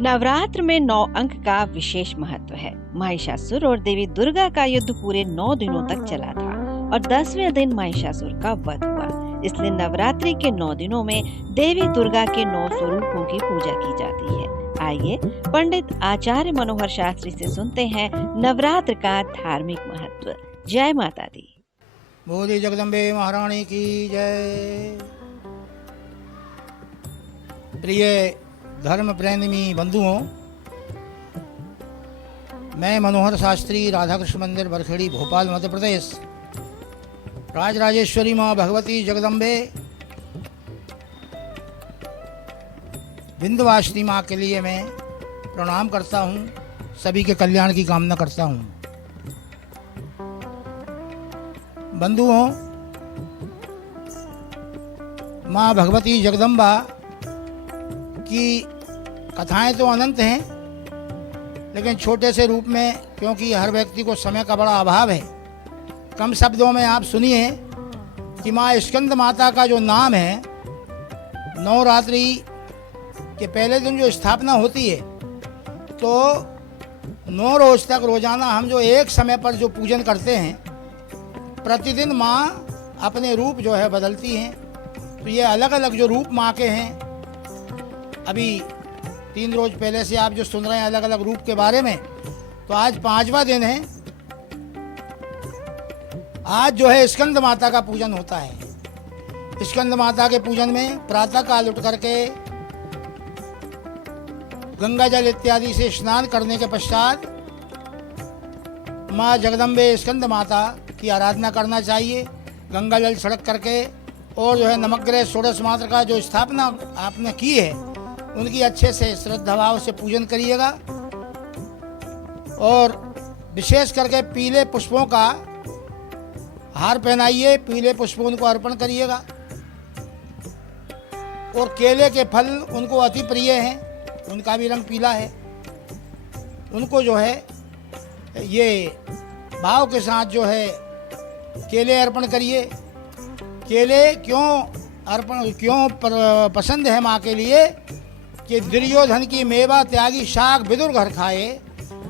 नवरात्र में 9 अंक का विशेष महत्व है। महिषासुर और देवी दुर्गा का युद्ध पूरे 9 दिनों तक चला था और 10वें दिन महिषासुर का वध हुआ। इसलिए नवरात्रि के 9 दिनों में देवी दुर्गा के 9 स्वरूपों की पूजा की जाती है। आइए पंडित आचार्य मनोहर शास्त्री से सुनते हैं नवरात्र का धार्मिक महत्व। जय माता दी। बोली जगदम्बे महारानी की जय। प्रिय धर्म प्रेमी बंधुओं, मैं मनोहर शास्त्री, राधा कृष्ण मंदिर बरखेड़ी, भोपाल, मध्य प्रदेश, राजराजेश्वरी माँ भगवती जगदम्बे विंध्यवासिनी माँ के लिए मैं प्रणाम करता हूँ, सभी के कल्याण की कामना करता हूँ। बंधुओं, माँ भगवती जगदम्बा की कथाएं तो अनंत हैं, लेकिन छोटे से रूप में, क्योंकि हर व्यक्ति को समय का बड़ा अभाव है, कम शब्दों में आप सुनिए कि माँ स्कंद माता का जो नाम है, नवरात्रि के पहले दिन जो स्थापना होती है, तो 9 रोज तक रोजाना हम जो एक समय पर जो पूजन करते हैं, प्रतिदिन माँ अपने रूप जो है बदलती हैं। तो ये अलग अलग जो रूप माँ के हैं, अभी 3 रोज पहले से आप जो सुन रहे हैं अलग अलग रूप के बारे में, तो आज 5वां दिन है। आज जो है स्कंद माता का पूजन होता है। स्कंद माता के पूजन में प्रातः काल उठ करके गंगा जल इत्यादि से स्नान करने के पश्चात माँ जगदम्बे स्कंद माता की आराधना करना चाहिए। गंगा जल छिड़क करके और जो है नवग्रह षोडश मात्र का जो स्थापना आपने की है, उनकी अच्छे से श्रद्धा भाव से पूजन करिएगा और विशेष करके पीले पुष्पों का हार पहनाइए, पीले पुष्पों उनको अर्पण करिएगा। और केले के फल उनको अति प्रिय हैं, उनका भी रंग पीला है। उनको जो है ये भाव के साथ जो है केले अर्पण करिए। केले क्यों पसंद है माँ के लिए कि दुर्योधन की मेवा त्यागी शाक विदुर घर खाए।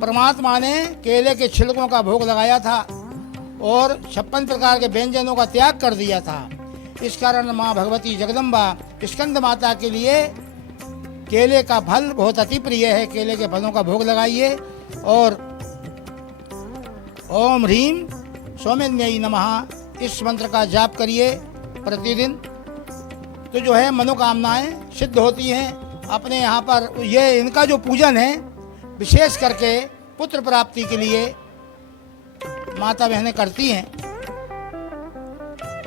परमात्मा ने केले के छिलकों का भोग लगाया था और 56 प्रकार के व्यंजनों का त्याग कर दिया था। इस कारण माँ भगवती जगदम्बा स्कंद माता के लिए केले का फल बहुत अति प्रिय है। केले के फलों का भोग लगाइए और ओम ह्रीम सौम्यन्यै नमः इस मंत्र का जाप करिए प्रतिदिन, तो जो है मनोकामनाएं सिद्ध होती हैं। अपने यहाँ पर ये इनका जो पूजन है, विशेष करके पुत्र प्राप्ति के लिए माता बहनें करती हैं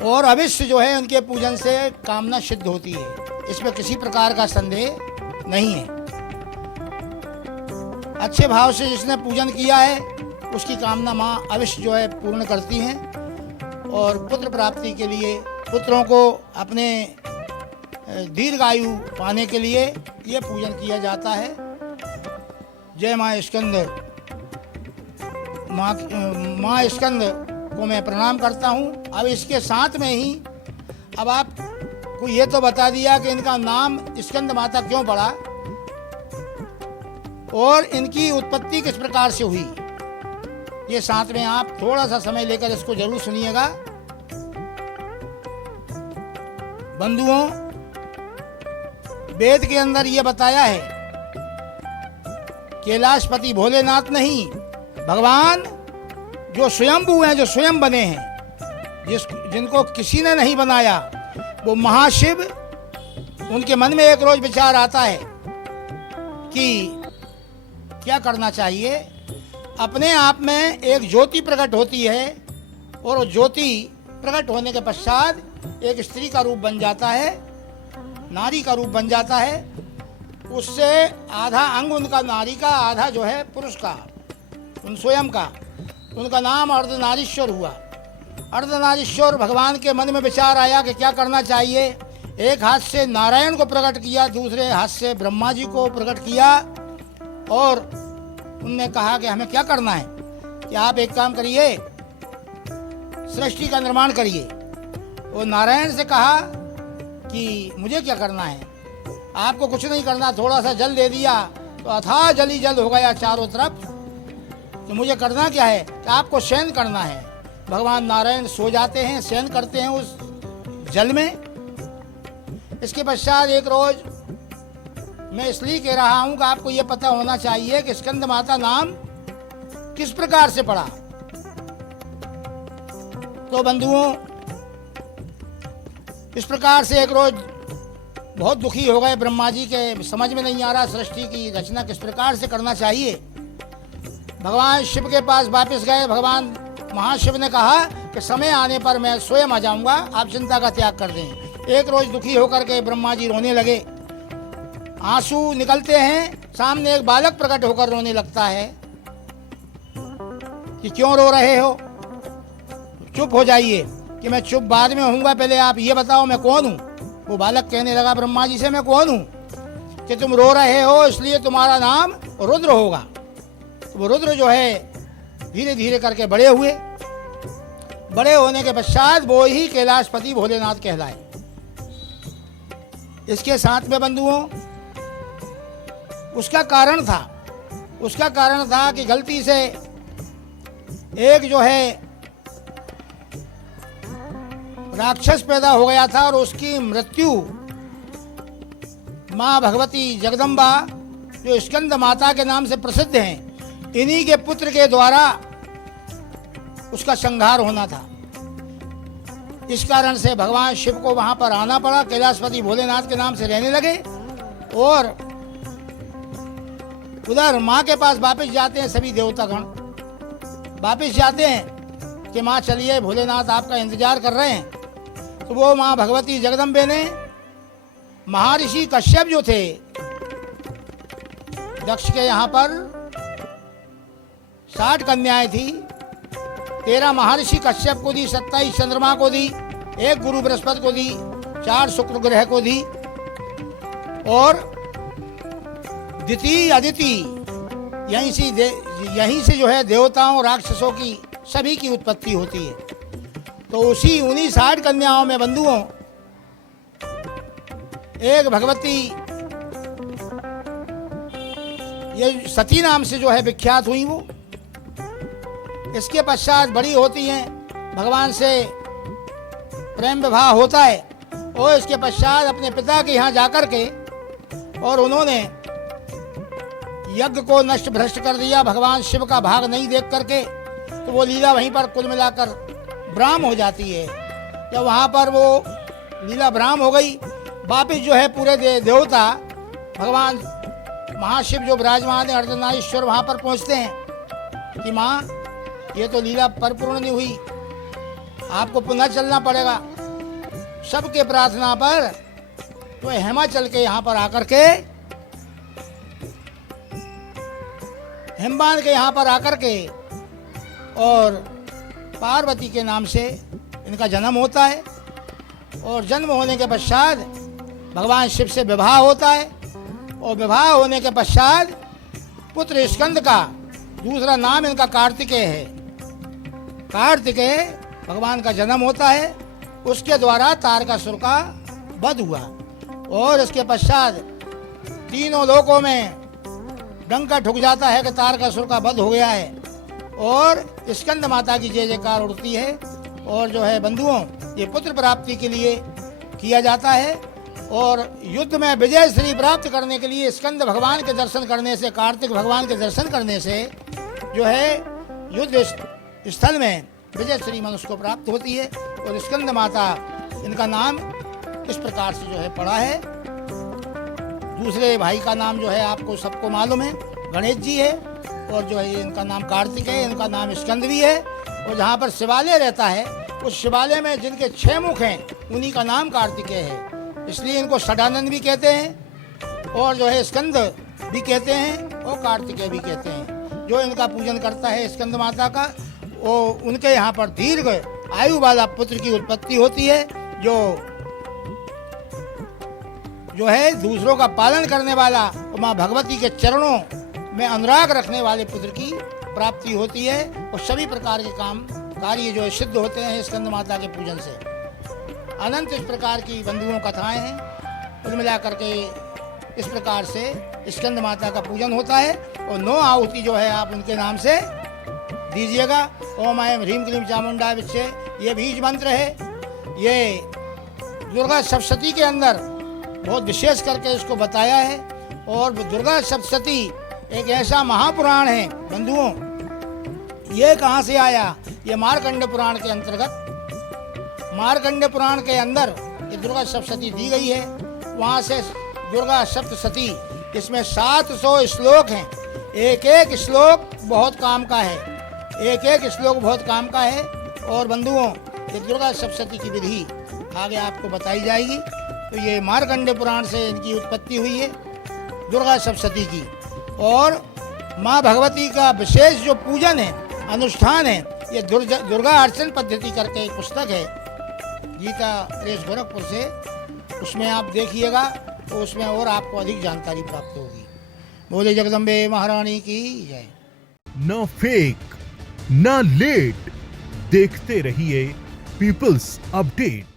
और अवश्य जो है उनके पूजन से कामना सिद्ध होती है। इसमें किसी प्रकार का संदेह नहीं है। अच्छे भाव से जिसने पूजन किया है, उसकी कामना माँ अवश्य जो है पूर्ण करती हैं। और पुत्र प्राप्ति के लिए, पुत्रों को अपने दीर्घायु पाने के लिए ये पूजन किया जाता है। जय माँ स्कंद। माँ स्कंद को मैं प्रणाम करता हूँ। अब इसके साथ में ही अब आपको ये तो बता दिया कि इनका नाम स्कंद माता क्यों पड़ा और इनकी उत्पत्ति किस प्रकार से हुई। ये साथ में आप थोड़ा सा समय लेकर इसको जरूर सुनिएगा। बंधुओं, वेद के अंदर ये बताया है, कैलाशपति भोलेनाथ नहीं, भगवान जो स्वयंभू हैं, जो स्वयं बने हैं, जिनको किसी ने नहीं बनाया, वो महाशिव, उनके मन में एक रोज विचार आता है कि क्या करना चाहिए। अपने आप में एक ज्योति प्रकट होती है और वो ज्योति प्रकट होने के पश्चात एक स्त्री का रूप बन जाता है, नारी का रूप बन जाता है। उससे आधा अंग उनका नारी का, आधा जो है पुरुष का, उन स्वयं का। उनका नाम अर्धनारीश्वर हुआ। अर्धनारीश्वर भगवान के मन में विचार आया कि क्या करना चाहिए। एक हाथ से नारायण को प्रकट किया, दूसरे हाथ से ब्रह्मा जी को प्रकट किया और उनने कहा कि हमें क्या करना है कि आप एक काम करिए, सृष्टि का निर्माण करिए। वो नारायण से कहा कि मुझे क्या करना है, आपको कुछ नहीं करना, थोड़ा सा जल दे दिया तो अथाह जली जल हो गया चारों तरफ। तो मुझे करना क्या है कि आपको शयन करना है। भगवान नारायण सो जाते हैं, शयन करते हैं उस जल में। इसके पश्चात एक रोज मैं इसलिए कह रहा हूं कि आपको यह पता होना चाहिए कि स्कंद माता नाम किस प्रकार से पड़ा। तो बंधुओं, इस प्रकार से एक रोज बहुत दुखी हो गए ब्रह्मा जी के, समझ में नहीं आ रहा सृष्टि की रचना किस प्रकार से करना चाहिए। भगवान शिव के पास वापस गए। भगवान महाशिव ने कहा कि समय आने पर मैं स्वयं आ जाऊंगा, आप चिंता का त्याग कर दें। एक रोज दुखी होकर के ब्रह्मा जी रोने लगे, आंसू निकलते हैं। सामने एक बालक प्रकट होकर रोने लगता है कि क्यों रो रहे हो, चुप हो जाइए। कि मैं चुप बाद में होऊंगा, पहले आप ये बताओ मैं कौन हूँ। वो बालक कहने लगा ब्रह्मा जी से, मैं कौन हूँ कि तुम रो रहे हो, इसलिए तुम्हारा नाम रुद्र होगा। वो रुद्र जो है धीरे धीरे करके बड़े हुए। बड़े होने के पश्चात वो ही कैलाशपति भोलेनाथ कहलाए। इसके साथ में बंधुओं, उसका कारण था कि गलती से एक जो है राक्षस पैदा हो गया था और उसकी मृत्यु माँ भगवती जगदम्बा जो स्कंद माता के नाम से प्रसिद्ध हैं, इन्हीं के पुत्र के द्वारा उसका संहार होना था। इस कारण से भगवान शिव को वहां पर आना पड़ा, कैलाशपति भोलेनाथ के नाम से रहने लगे। और उधर माँ के पास वापस जाते हैं सभी देवतागण, वापस जाते हैं कि माँ चलिए भोलेनाथ आपका इंतजार कर रहे हैं। तो वो माँ भगवती जगदम्बे ने महर्षि कश्यप जो थे दक्ष के यहाँ पर 60 कन्याएं थी। 13 महर्षि कश्यप को दी, 27 चंद्रमा को दी, 1 गुरु बृहस्पति को दी, 4 शुक्र ग्रह को दी। और द्वितीय अदिति यहीं से जो है देवताओं राक्षसों की सभी की उत्पत्ति होती है। तो उन्हीं 60 कन्याओं में बंधुओं एक भगवती ये सती नाम से जो है विख्यात हुई वो। इसके पश्चात बड़ी होती हैं, भगवान से प्रेम विवाह होता है। और इसके पश्चात अपने पिता के यहाँ जाकर के और उन्होंने यज्ञ को नष्ट भ्रष्ट कर दिया भगवान शिव का भाग नहीं देख करके। तो वो लीला वहीं पर कुल मिलाकर ब्राह्म हो जाती है। जब वहाँ पर वो लीला ब्राह्म हो गई, वापिस जो है पूरे देवता भगवान महाशिव जो विराजमान है अर्धनारीश्वर वहाँ पर पहुँचते हैं कि माँ ये तो लीला परिपूर्ण नहीं हुई, आपको पुनः चलना पड़ेगा। सबके प्रार्थना पर तो हिमाचल के यहाँ पर आकर के हिमबान के यहाँ पर आकर के और पार्वती के नाम से इनका जन्म होता है। और जन्म होने के पश्चात भगवान शिव से विवाह होता है। और विवाह होने के पश्चात पुत्र स्कंद का दूसरा नाम इनका कार्तिकेय है। कार्तिकेय भगवान का जन्म होता है, उसके द्वारा तारकासुर का वध हुआ। और इसके पश्चात तीनों लोकों में डंका ठुक जाता है कि तारकासुर का वध हो गया है। और स्कंद माता की जय जयकार उड़ती है। और जो है बंधुओं ये पुत्र प्राप्ति के लिए किया जाता है। और युद्ध में विजय श्री प्राप्त करने के लिए स्कंद भगवान के दर्शन करने से, कार्तिक भगवान के दर्शन करने से जो है युद्ध स्थल में विजय श्री मनुष्य को प्राप्त होती है। और स्कंद माता इनका नाम इस प्रकार से जो है पड़ा है। दूसरे भाई का नाम जो है आपको सबको मालूम है, गणेश जी है। और जो है इनका नाम कार्तिक है, इनका नाम स्कंद भी है। और जहाँ पर शिवालय रहता है उस शिवालय में जिनके 6 मुख हैं उन्हीं का नाम कार्तिकेय है, इसलिए इनको षडानंद भी कहते हैं। और जो है स्कंद भी कहते हैं और कार्तिकेय भी कहते हैं। जो इनका पूजन करता है स्कंद माता का, वो उनके यहाँ पर दीर्घ आयु वाला पुत्र की उत्पत्ति होती है। जो है दूसरों का पालन करने वाला माँ भगवती के चरणों में अनुराग रखने वाले पुत्र की प्राप्ति होती है। और सभी प्रकार के कार्य जो है सिद्ध होते हैं स्कंद माता के पूजन से। अनंत इस प्रकार की बंधुओं कथाएं हैं। कुल मिला करके इस प्रकार से स्कंद माता का पूजन होता है। और 9 आहुति जो है आप उनके नाम से दीजिएगा। ओम ऐं ह्रीं क्लीं चामुंडा विच्चे, ये बीज मंत्र है। ये दुर्गा सप्तशती के अंदर बहुत विशेष करके इसको बताया है। और दुर्गा सप्तशती एक ऐसा महापुराण है बंधुओं, ये कहाँ से आया? ये मार्कंड पुराण के अंतर्गत, मार्कंड पुराण के अंदर ये दुर्गा सप्तशती दी गई है। वहाँ से दुर्गा सप्तशती, इसमें 700 श्लोक हैं। एक एक श्लोक बहुत काम का है, एक एक श्लोक बहुत काम का है। और बंधुओं, ये दुर्गा सप्तशती की विधि आगे आपको बताई जाएगी। तो ये मार्कंड पुराण से इनकी उत्पत्ति हुई है दुर्गा सप्तशती की। और माँ भगवती का विशेष जो पूजन है, अनुष्ठान है, ये दुर्गा अर्चन पद्धति करके एक पुस्तक है गीता प्रेस गोरखपुर से, उसमें आप देखिएगा तो उसमें और आपको अधिक जानकारी प्राप्त होगी। बोले जगदम्बे महारानी की जय। न फेक न लेट, देखते रहिए पीपल्स अपडेट।